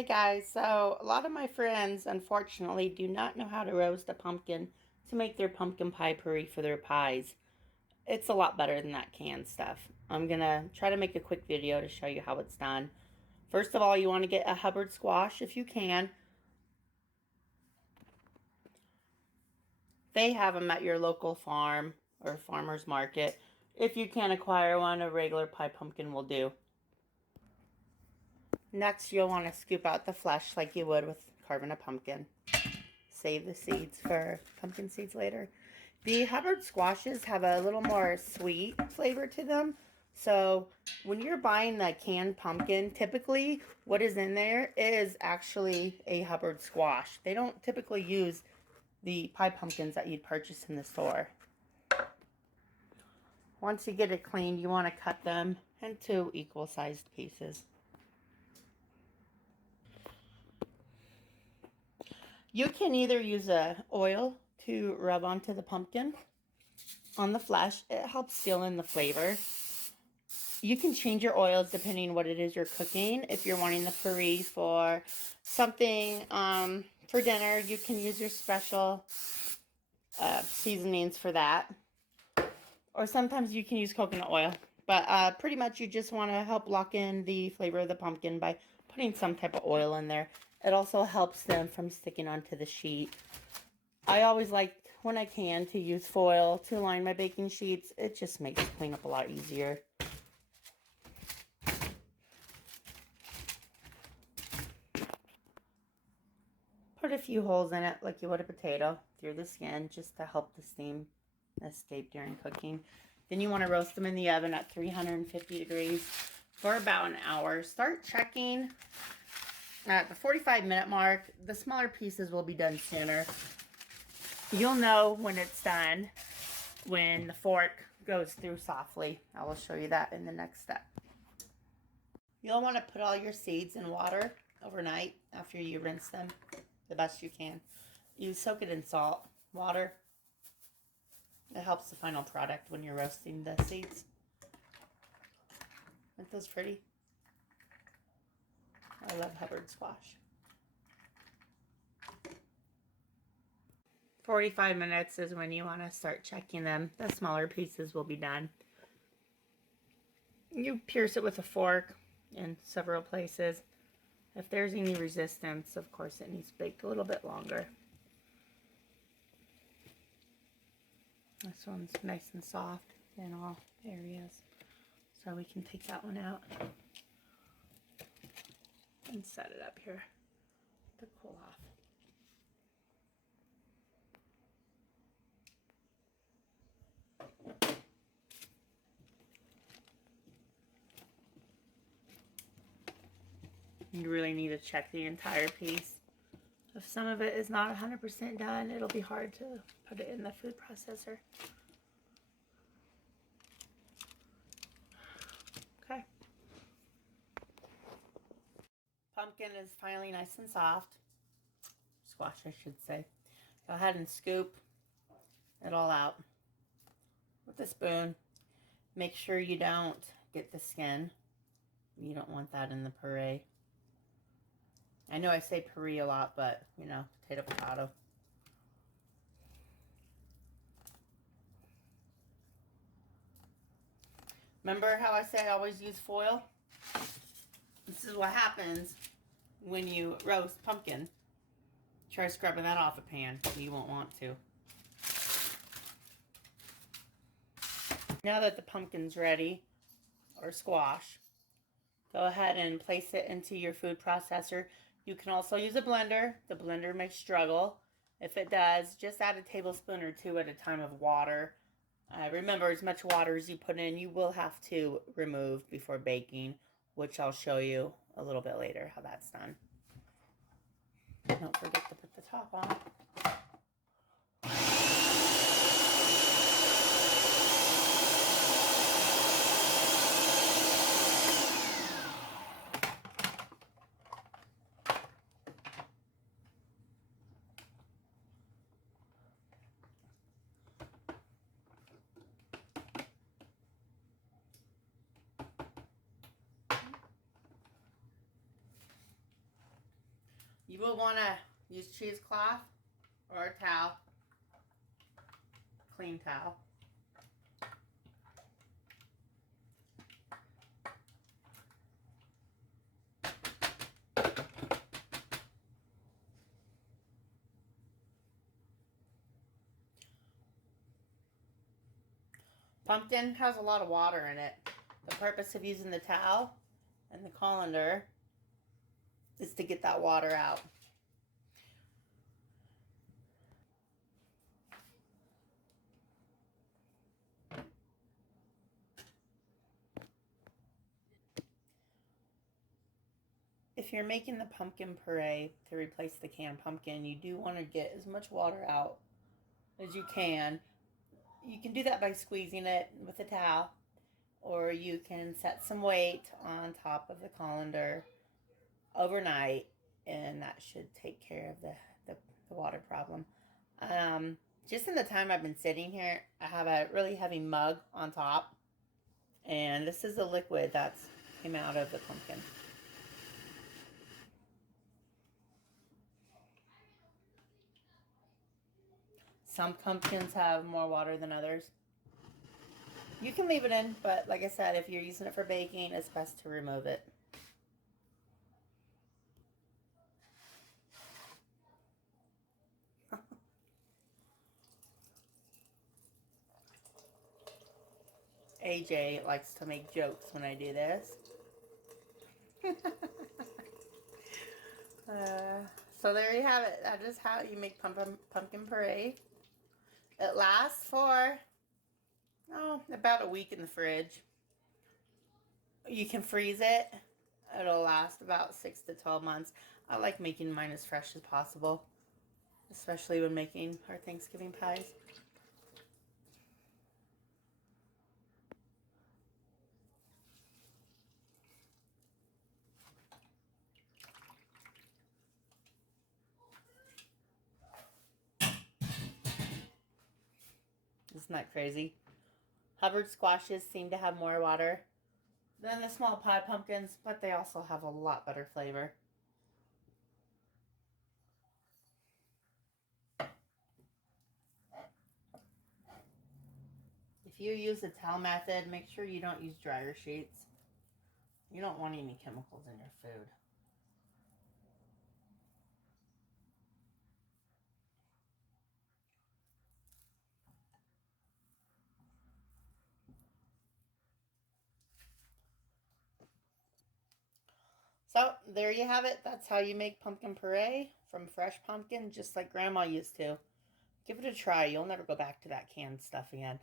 Hey guys, so a lot of my friends unfortunately do not know how to roast a pumpkin to make their pumpkin pie puree for their pies. It's a lot better than that canned stuff. I'm gonna try to make a quick video to show you how it's done. First of all, you want to get a Hubbard squash if you can. They have them at your local farm or farmer's market. If you can't acquire one, a regular pie pumpkin will do. Next, you'll want to scoop out the flesh like you would with carving a pumpkin. Save the seeds for pumpkin seeds later. The Hubbard squashes have a little more sweet flavor to them. So when you're buying the canned pumpkin, typically what is in there is actually a Hubbard squash. They don't typically use the pie pumpkins that you'd purchase in the store. Once you get it cleaned, you want to cut them into equal-sized pieces. You can either use a oil to rub onto the pumpkin on the flesh. It helps seal in the flavor. You can change your oils depending on what it is you're cooking. If you're wanting the puree for something for dinner, you can use your special seasonings for that. Or sometimes you can use coconut oil. But pretty much you just want to help lock in the flavor of the pumpkin by putting some type of oil in there. It also helps them from sticking onto the sheet. I always like, when I can, to use foil to line my baking sheets. It just makes cleanup a lot easier. Put a few holes in it like you would a potato through the skin just to help the steam escape during cooking. Then you want to roast them in the oven at 350 degrees for about an hour. Start checking at the 45-minute mark. The smaller pieces will be done sooner. You'll know when it's done when the fork goes through softly. I will show you that in the next step. You'll want to put all your seeds in water overnight after you rinse them the best you can. You soak it in salt water. It helps the final product when you're roasting the seeds. Aren't those pretty? I love Hubbard squash. 45 minutes is when you want to start checking them. The smaller pieces will be done. You pierce it with a fork in several places. If there's any resistance, of course, it needs baked a little bit longer. This one's nice and soft in all areas, so we can take that one out and set it up here to cool off. You really need to check the entire piece. If some of it is not 100% done, it'll be hard to put it in the food processor. Okay. Pumpkin is finally nice and soft. Squash, I should say. Go ahead and scoop it all out with a spoon. Make sure you don't get the skin. You don't want that in the puree. I know I say puree a lot, but, you know, potato, potato. Remember how I say I always use foil? This is what happens when you roast pumpkin. Try scrubbing that off a pan. You won't want to. Now that the pumpkin's ready, or squash, go ahead and place it into your food processor. You can also use a blender. The blender may struggle. If it does, just add a tablespoon or two at a time of water. Remember, as much water as you put in, you will have to remove before baking, which I'll show you a little bit later how that's done. Don't forget to put the top on. You will want to use cheesecloth or a towel, clean towel. Pumpkin has a lot of water in it. The purpose of using the towel and the colander is to get that water out. If you're making the pumpkin puree to replace the canned pumpkin, you do want to get as much water out as you can. You can do that by squeezing it with a towel, or you can set some weight on top of the colander overnight, and that should take care of the water problem. Just in the time I've been sitting here, I have a really heavy mug on top, and this is the liquid that's came out of the pumpkin. Some pumpkins have more water than others. You can leave it in, but like I said, if you're using it for baking, it's best to remove it. AJ likes to make jokes when I do this. So there you have it. That is how you make pumpkin puree. It lasts for, about a week in the fridge. You can freeze it. It'll last about 6 to 12 months. I like making mine as fresh as possible, especially when making our Thanksgiving pies. Isn't that crazy? Hubbard squashes seem to have more water than the small pie pumpkins, but they also have a lot better flavor. If you use the towel method, make sure you don't use dryer sheets. You don't want any chemicals in your food. So, there you have it. That's how you make pumpkin puree from fresh pumpkin, just like Grandma used to. Give it a try. You'll never go back to that canned stuff again.